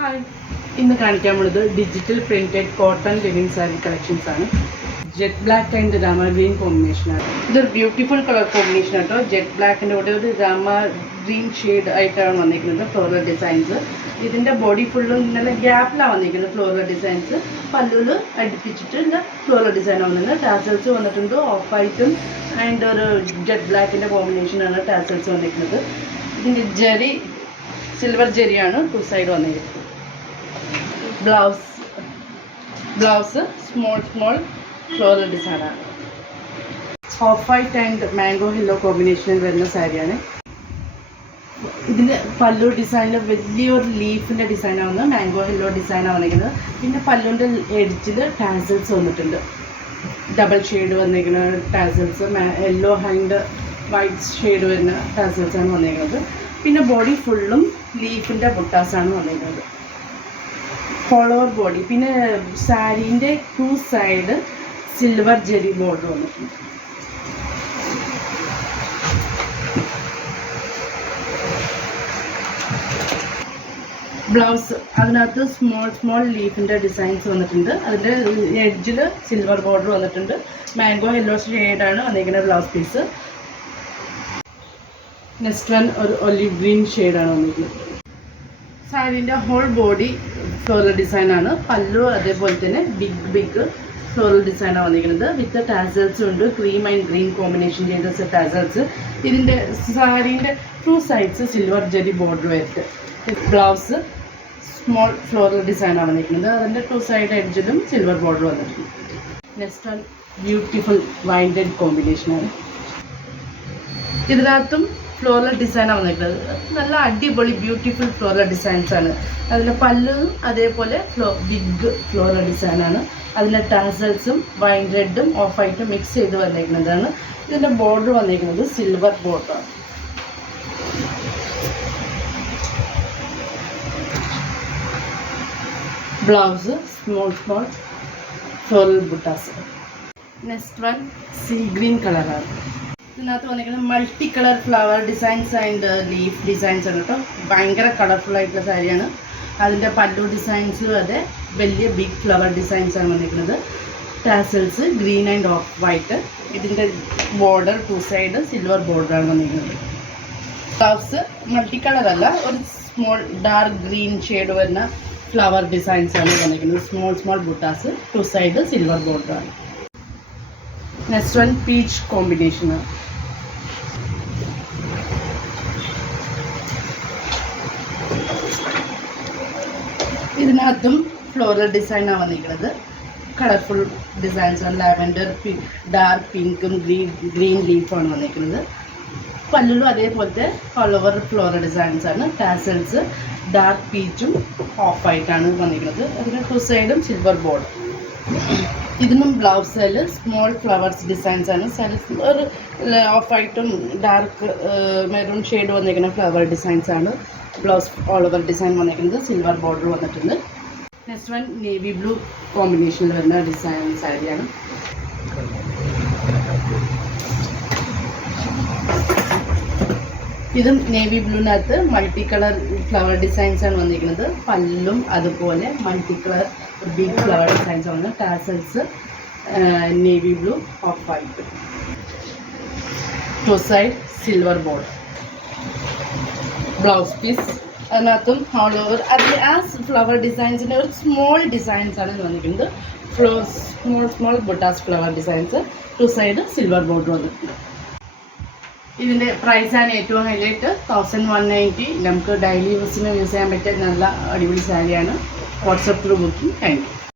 Hi, ഇന്ന് കാണിക്കാൻ പോകുന്നത് digital printed cotton linen sari collections ആണ്. Jet black and rama green കോമ്പിനേഷനാണ്. ഇതൊരു ബ്യൂട്ടിഫുൾ കളർ കോമ്പിനേഷൻ ആട്ടോ. ജെറ്റ് ബ്ലാക്കിൻ്റെ കൂടെ ഒരു രാമ ഗ്രീൻ ഷെയ്ഡ് ആയിട്ടാണ് വന്നിരിക്കുന്നത്. ഫ്ലോറൽ ഡിസൈൻസ് ഇതിൻ്റെ ബോഡി ഫുള്ളും നല്ല ഗ്യാപ്പിലാണ് വന്നിരിക്കുന്നത്. ഫ്ലോറൽ ഡിസൈൻസ് പല്ലുകൾ അടുപ്പിച്ചിട്ട് ഫ്ലോറൽ ഡിസൈൻ വന്നിട്ടുണ്ട്. ടാസൽസ് വന്നിട്ടുണ്ട്. ഓഫ് വൈറ്റും ആൻഡ് ഒരു ജെറ്റ് ബ്ലാക്കിൻ്റെ കോമ്പിനേഷനാണ് ടാസൽസ് വന്നിരിക്കുന്നത്. ഇതിൻ്റെ ജെറി സിൽവർ ജെറിയാണ് ടു സൈഡ് വന്നിരിക്കുന്നത്. ബ്ലൗസ് സ്മോൾ ഫ്ലോറൽ ഡിസൈനാണ്. Off white and mango yellow കോമ്പിനേഷനിൽ വരുന്ന സാരിയാണ്. ഇതിൻ്റെ പല്ലു ഡിസൈനിൽ വലിയൊരു ലീഫിൻ്റെ ഡിസൈനാണ്. മാംഗോ യെല്ലോ ഡിസൈനാണ് വന്നിരിക്കുന്നത്. പിന്നെ പല്ലുവിൻ്റെ എഡ്ജിൽ ടാസൽസ് വന്നിട്ടുണ്ട്. ഡബിൾ ഷെയ്ഡ് വന്നിരിക്കുന്ന tassels, yellow and white shade വരുന്ന ടാസൽസാണ് വന്നിരിക്കുന്നത്. പിന്നെ ബോഡി ഫുള്ളും ലീഫിൻ്റെ ബുട്ടാസാണ് വന്നിരിക്കുന്നത്. All over body. പിന്നെ സാരീൻ്റെ two side silver zari border വന്നിട്ടുണ്ട്. ബ്ലൗസ് അതിനകത്ത് സ്മോൾ ലീഫിൻ്റെ ഡിസൈൻസ് വന്നിട്ടുണ്ട്. അതിൻ്റെ എഡ്ജിൽ സിൽവർ ബോർഡർ വന്നിട്ടുണ്ട്. മാംഗോ യെല്ലോ ഷെയ്ഡാണ് വന്നിരിക്കുന്ന ബ്ലൗസ് പീസ്. നെക്സ്റ്റ് വൺ ഒരു ഒലിവ് ഗ്രീൻ ഷെയ്ഡാണ് വന്നിരിക്കുന്നത്. സാരീൻ്റെ ഹോൾ ബോഡി ഫ്ലോറൽ ഡിസൈനാണ്. പല്ലു അതേപോലെ തന്നെ ബിഗ് ഫ്ലോറൽ ഡിസൈനാണ് വന്നിരിക്കുന്നത്. വിത്ത് ടാസൽസും ഉണ്ട്. ക്രീം ആൻഡ് ഗ്രീൻ കോമ്പിനേഷൻ ചെയ്ത ടാസൽസ്. ഇതിൻ്റെ സാരീൻ്റെ two sides silver zari border വരുത്ത്. ബ്ലൗസ് സ്മോൾ ഫ്ലോറൽ ഡിസൈനാണ് വന്നിരിക്കുന്നത്. അതിൻ്റെ ടു സൈഡ് എഡ്ജിലും സിൽവർ ബോർഡർ വന്നിട്ടുണ്ട്. നെക്സ്റ്റ് വൺ ബ്യൂട്ടിഫുൾ വൈൻഡഡ് കോമ്പിനേഷനാണ്. ഇതിനകത്തും ഫ്ലോറൽ ഡിസൈനാണ് വന്നിട്ടുള്ളത്. നല്ല അടിപൊളി ബ്യൂട്ടിഫുൾ ഫ്ലോറൽ ഡിസൈൻസാണ്. അതിൻ്റെ പല്ലും അതേപോലെ ബിഗ് ഫ്ലോറൽ ഡിസൈനാണ്. അതിൻ്റെ ടാസൽസും വൈൻ റെഡും ഓഫ് വൈറ്റും മിക്സ് ചെയ്ത് വന്നിരിക്കുന്നതാണ്. ഇതിൻ്റെ ബോർഡർ വന്നിരിക്കുന്നത് സിൽവർ ബോർഡറാണ്. Blouse small floral buttas. Next one sea green കളറാണ്. ഇതിനകത്ത് വന്നിരിക്കുന്നത് multi colour flower designs and leaf designs ആണ് കേട്ടോ. ഭയങ്കര കളർഫുൾ ആയിട്ടുള്ള സാരിയാണ്. അതിൻ്റെ പല്ലു ഡിസൈൻസിലും അതെ വലിയ ബിഗ് ഫ്ലവർ ഡിസൈൻസാണ് വന്നിരിക്കുന്നത്. Tassels green and off white. ഇതിൻ്റെ ബോർഡർ ടു സൈഡ് സിൽവർ ബോർഡറാണ് വന്നിരിക്കുന്നത്. ബ്ലൗസ് മൾട്ടി കളറല്ല, ഒരു സ്മോൾ ഡാർക്ക് ഗ്രീൻ ഷെയ്ഡ് വരുന്ന ഫ്ലവർ ഡിസൈൻസാണ് വന്നിരിക്കുന്നത്. Small buttas two side silver ബോർഡറാണ്. നെക്സ്റ്റ് വൺ പീച്ച് കോമ്പിനേഷനാണ്. ഇതിനകത്തും ഫ്ലോറൽ ഡിസൈനാണ് വന്നിരിക്കുന്നത്. കളർഫുൾ ഡിസൈൻസാണ്. ലാവൻഡർ, ഡാർക്ക് പിങ്കും ഗ്രീൻ ലീഫാണ് വന്നിരിക്കുന്നത്. പല്ലുകളും അതേപോലത്തെ ഓൾ ഓവർ ഫ്ലോറൽ ഡിസൈൻസാണ്. ടാസൽസ് ഡാർക്ക് പീച്ചും ഓഫ് വൈറ്റാണ് വന്നിരിക്കുന്നത്. അതിന് ടു സൈഡും സിൽവർ ബോർഡർ. ഇതിനും ബ്ലൗസിൽ സ്മോൾ ഫ്ലവേഴ്സ് ഡിസൈൻസാണ്. ഒരു ഓഫ് വൈറ്റും ഡാർക്ക് മെറൂൺ ഷെയ്ഡ് വന്നിരിക്കുന്ന ഫ്ലവർ ഡിസൈൻസാണ്. ബ്ലൗസ് ഓൾ ഓവർ ഡിസൈൻ വന്നിരിക്കുന്നത്. സിൽവർ ബോർഡർ വന്നിട്ടുണ്ട്. നെക്സ്റ്റ് വൺ നേവി ബ്ലൂ കോമ്പിനേഷനിൽ വരുന്ന ഡിസൈൻ സാരിയാണ്. ഇതും നേവി ബ്ലൂവിനകത്ത് മൾട്ടി കളർ ഫ്ലവർ ഡിസൈൻസാണ് വന്നിരിക്കുന്നത്. പല്ലും അതുപോലെ multi colour big flower designs ആണ്. Tassels navy blue off white. Two side silver border. Blouse piece അതിനകത്തും ഓൾ ഓവർ അതിൽ ആ ഫ്ലവർ ഡിസൈൻസിൻ്റെ ഒരു സ്മോൾ ഡിസൈൻസാണ് വന്നിരിക്കുന്നത്. Small buttas flower designs. Two side silver border വന്നിട്ടുണ്ട്. ഇതിൻ്റെ പ്രൈസാണ് ഏറ്റവും ഹൈലൈറ്റ്. 1190. നമുക്ക് ഡെയിലി യൂസിന് യൂസ് ചെയ്യാൻ പറ്റിയ നല്ല അടിപൊളി സാരിയാണ്. WhatsApp through booking. Thank you.